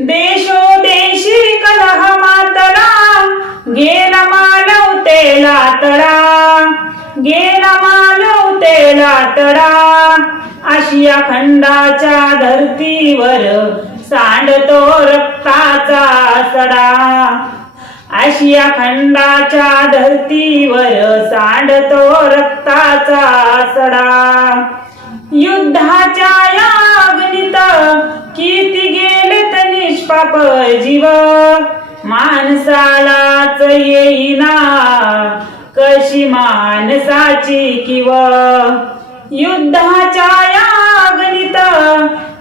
देशोदेशी कलह मातला, गेला मानवतेला तडा, गेला मानवतेला तडा. आशिया खंडाच्या धर्तीवर सांडतो रक्ताचा सडा, आशिया खंडाच्या धर्तीवर सांडतो रक्ताचा सडा. युद्धाच्या या अग्नीत किती गेलेत निष्पाप जीव, माणसालाच येईना कशी माणसाची किव. युद्धाच्या या अग्नीत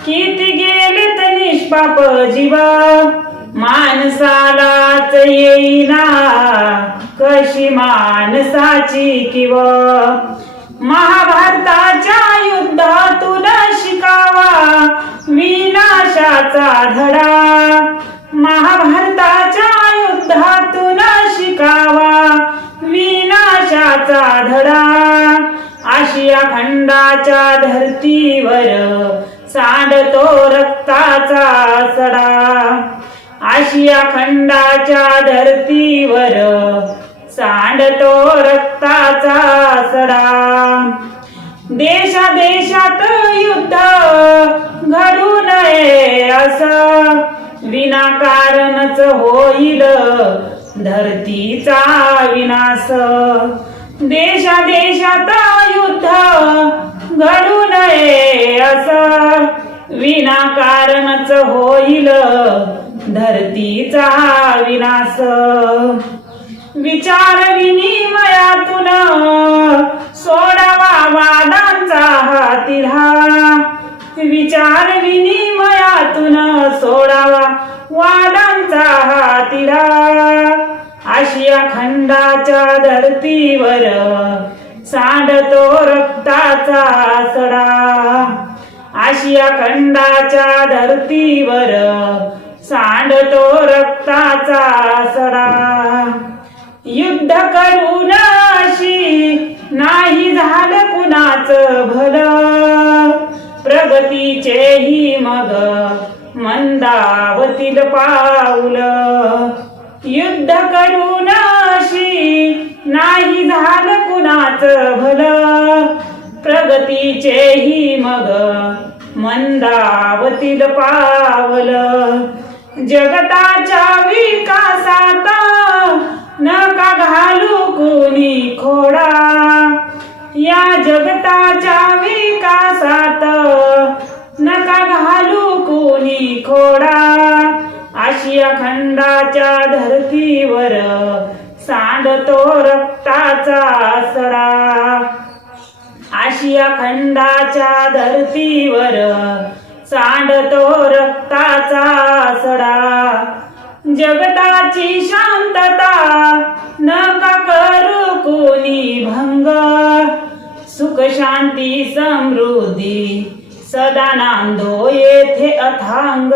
किती गेलेत निष्पाप जीव, माणसालाच येईना कशी माणसाची किव. महाभारताच्या युद्धातून शिकावा विनाशाचा धडा, महाभारताच्या युद्धातून शिकावा विनाशाचा धडा. आशिया खंडाच्या धर्तीवर सांडतो रक्ताचा सडा, आशिया खंडाच्या धर्तीवर सांडतो रक्ताचा सडा. देशादेशात युद्ध घडू नये असं, विनाकारणच होईल धरतीचा विनाश. देशादेशात युद्ध घडू नये असं, विनाकारणच होईल धरतीचा विनाश. विचार विनिमयातून सोडावा वादांचा हा तिढा, विचार विनिमयातून सोडावा वादांचा हा तिढा. आशिया खंडाच्या धर्तीवर सांडतो रक्ताचा सडा, आशिया खंडाच्या धर्तीवर सांडतो रक्ताचा सडा. युद्ध करून अशी नाही झालं कुणाचं भलं, प्रगतीचेही मग मंदावतील पाऊल. युद्ध करून अशी नाही झालं कुणाचं भलं, प्रगतीचेही मग मंदावतील पावल. जगताच्या विकासात नका घालू कुणी खोडा, या जगताच्या विकासात नका घालू कुणी खोडा. आशिया खंडाच्या धर्तीवर सांडतो रक्ताचा सडा, आशिया खंडाच्या धर्तीवर सांडतो रक्ताचा सडा. जगताची शांतता नका करू कोणी भंग, सुख शांती समृद्धी सदा नांदो येथे अथांग.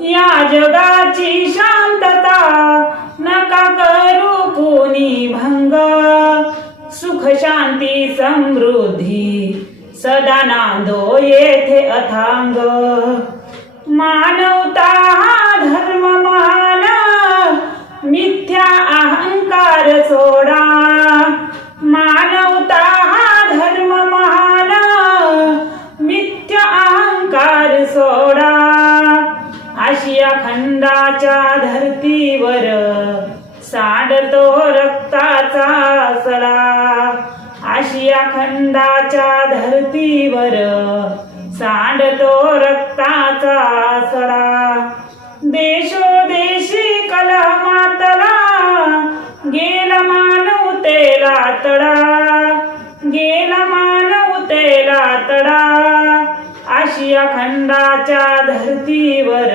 या जगाची शांतता नका करू कोणी भंग, सुख शांती समृद्धी सदा नांदो येथे अथांग. मानवता हा धर्म महान, मिथ्या अहंकार सोडा, मानवता हा धर्म महान, मिथ्या अहंकार सोडा. आशिया खंडाच्या धर्तीवर सांडतो रक्ताचा सडा, आशिया खंडाच्या धर्तीवर सांडतो रक्ताचा सडा. देशोदेशी कलह मातला, गेला मानवतेला तडा, गेला मानवतेला तडा. आशिया खंडाच्या धर्तीवर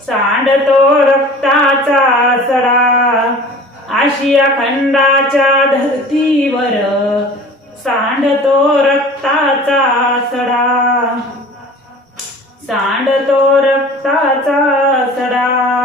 सांडतो रक्ताचा सडा, आशिया खंडाच्या धर्तीवर सांडतो रक्ताचा सडा, सांडतो रक्ताचा सडा.